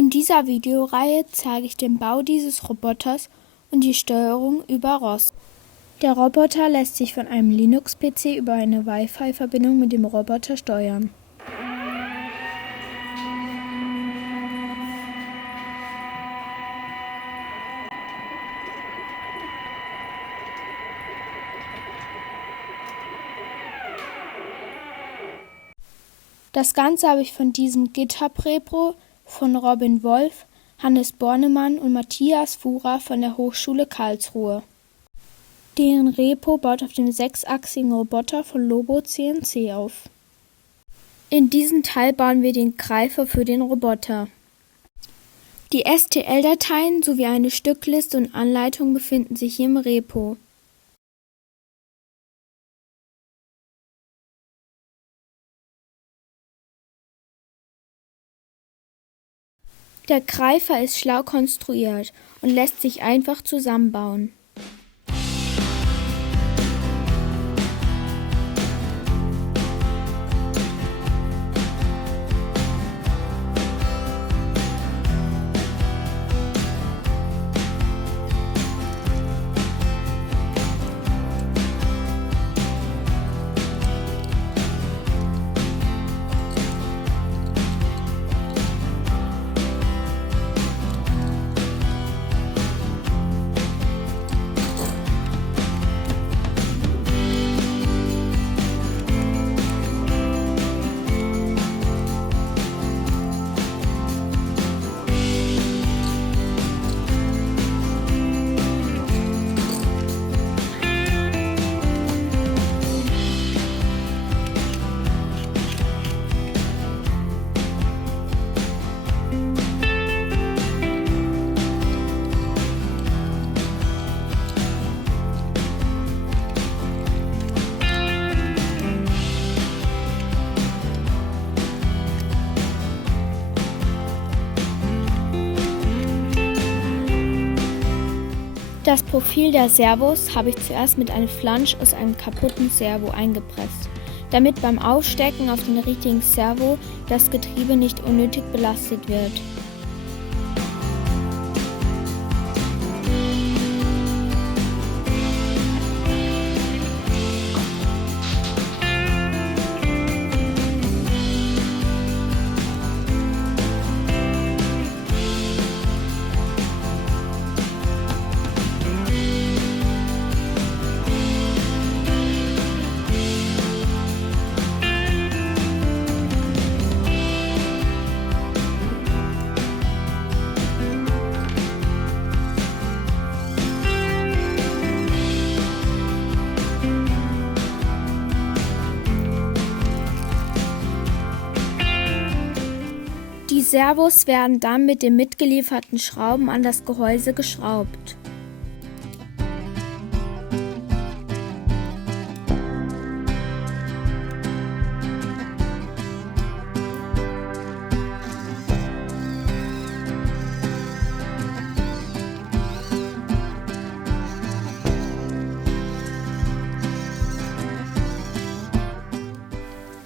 In dieser Videoreihe zeige ich den Bau dieses Roboters und die Steuerung über ROS. Der Roboter lässt sich von einem Linux-PC über eine Wi-Fi-Verbindung mit dem Roboter steuern. Das Ganze habe ich von diesem GitHub-Repo von Robin Wolf, Hannes Bornemann und Matthias Fuhrer von der Hochschule Karlsruhe. Deren Repo baut auf dem 6-achsigen Roboter von Lobo CNC auf. In diesem Teil bauen wir den Greifer für den Roboter. Die STL-Dateien sowie eine Stückliste und Anleitung befinden sich hier im Repo. Der Greifer ist schlau konstruiert und lässt sich einfach zusammenbauen. Das Profil der Servos habe ich zuerst mit einem Flansch aus einem kaputten Servo eingepresst, damit beim Aufstecken auf den richtigen Servo das Getriebe nicht unnötig belastet wird. Die Servos werden dann mit den mitgelieferten Schrauben an das Gehäuse geschraubt.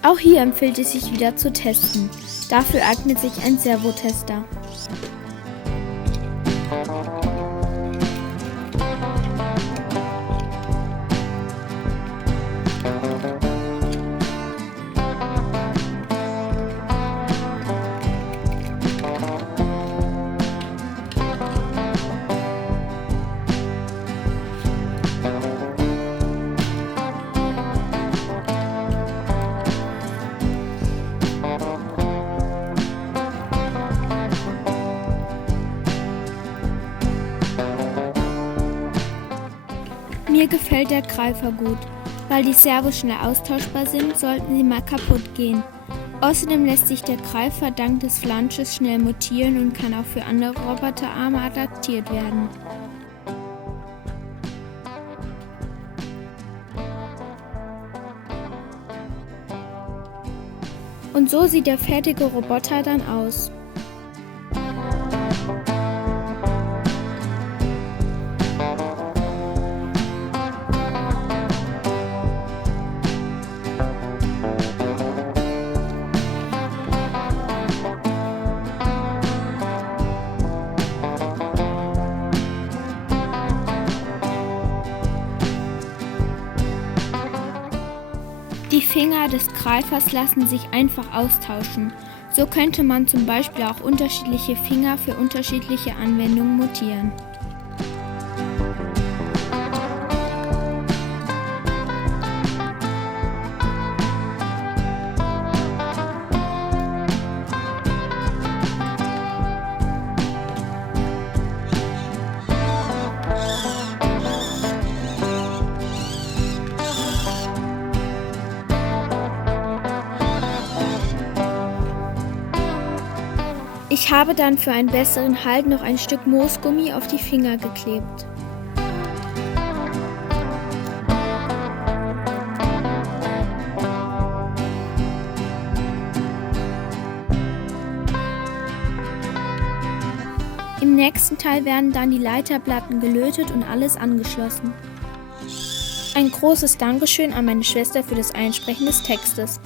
Auch hier empfiehlt es sich wieder zu testen. Dafür eignet sich ein Servotester. Mir gefällt der Greifer gut. Weil die Servos schnell austauschbar sind, sollten sie mal kaputt gehen. Außerdem lässt sich der Greifer dank des Flansches schnell montieren und kann auch für andere Roboterarme adaptiert werden. Und so sieht der fertige Roboter dann aus. Finger des Greifers lassen sich einfach austauschen. So könnte man zum Beispiel auch unterschiedliche Finger für unterschiedliche Anwendungen montieren. Ich habe dann für einen besseren Halt noch ein Stück Moosgummi auf die Finger geklebt. Im nächsten Teil werden dann die Leiterplatten gelötet und alles angeschlossen. Ein großes Dankeschön an meine Schwester für das Einsprechen des Textes.